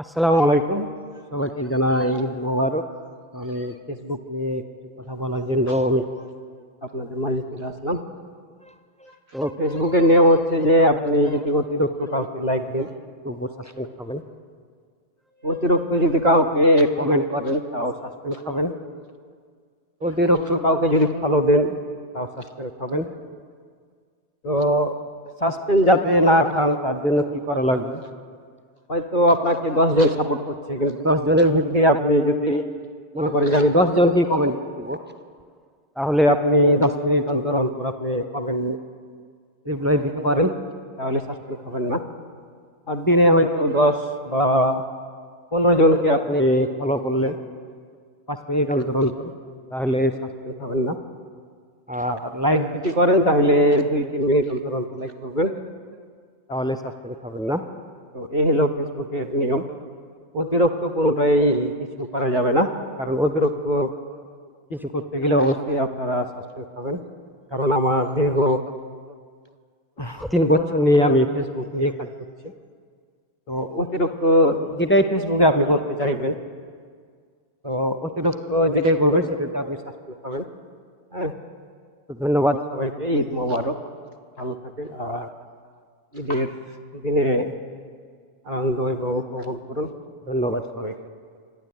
আসসালামু আলাইকুম। সবাইকে জানাই ঈদ মোবারক। আমি ফেসবুক নিয়ে কিছু কথা বলার জন্য আমি আপনাদের মাঝে চলে আসলাম। তো ফেসবুকের নিয়ম হচ্ছে যে আপনি যদি অতিরিক্ত কাউকে লাইক দেন তবুও সাসপেন্ড খাবেন। অতিরিক্ত যদি কাউকে কমেন্ট করেন তাও সাসপেন্ড খাবেন। অতিরিক্ত কাউকে যদি ফলো দেন তাও সাসপেন্ড খাবেন। তো সাসপেন্ড যাতে না খান তার জন্য কি করা লাগবে? হয়তো আপনাকে 10 জন সাপোর্ট করছে, কিন্তু 10 জনের ভিতরে আপনি যদি মনে করেন যে আমি 10 জনকেই কমেন্ট করবো, তাহলে আপনি 10 মিনিট অন্তর অন্তর আপনি কমেন্ট রিপ্লাই দিতে পারেন, তাহলে সাসপেন্ড হবেন না। আর দিনে হয়তো 10 বা 15 জনকে আপনি ফলো করলেন 5 মিনিট অন্তর অন্তর, তাহলে সাসপেন্ড হবেন না। আর লাইক যদি করেন তাহলে 2-3 মিনিট অন্তর অন্তর লাইক করবেন, তাহলে সাসপেন্ড হবেন না। তো এই হলো ফেসবুকের নিয়ম। অতিরিক্ত কোনোটাই কিছু করা যাবে না, কারণ অতিরিক্ত কিছু করতে গেলে অবশ্যই আপনারা সাসপেন্ড হবেন। কারণ আমার দীর্ঘ 3 বছর নিয়ে আমি ফেসবুক নিয়ে কাজ করছি। তো অতিরিক্ত যেটাই ফেসবুকে আপনি করতে চাইবেন, তো অতিরিক্ত যেটাই করবেন সেটাতে আপনি সাসপেন্ড হবেন। হ্যাঁ, তো ধন্যবাদ সবাইকে। ঈদ মোবারক। ভালো থাকেন আর ঈদের দিনে আনন্দ এবং উপভোগ করুন। ধন্যবাদ সবাইকে।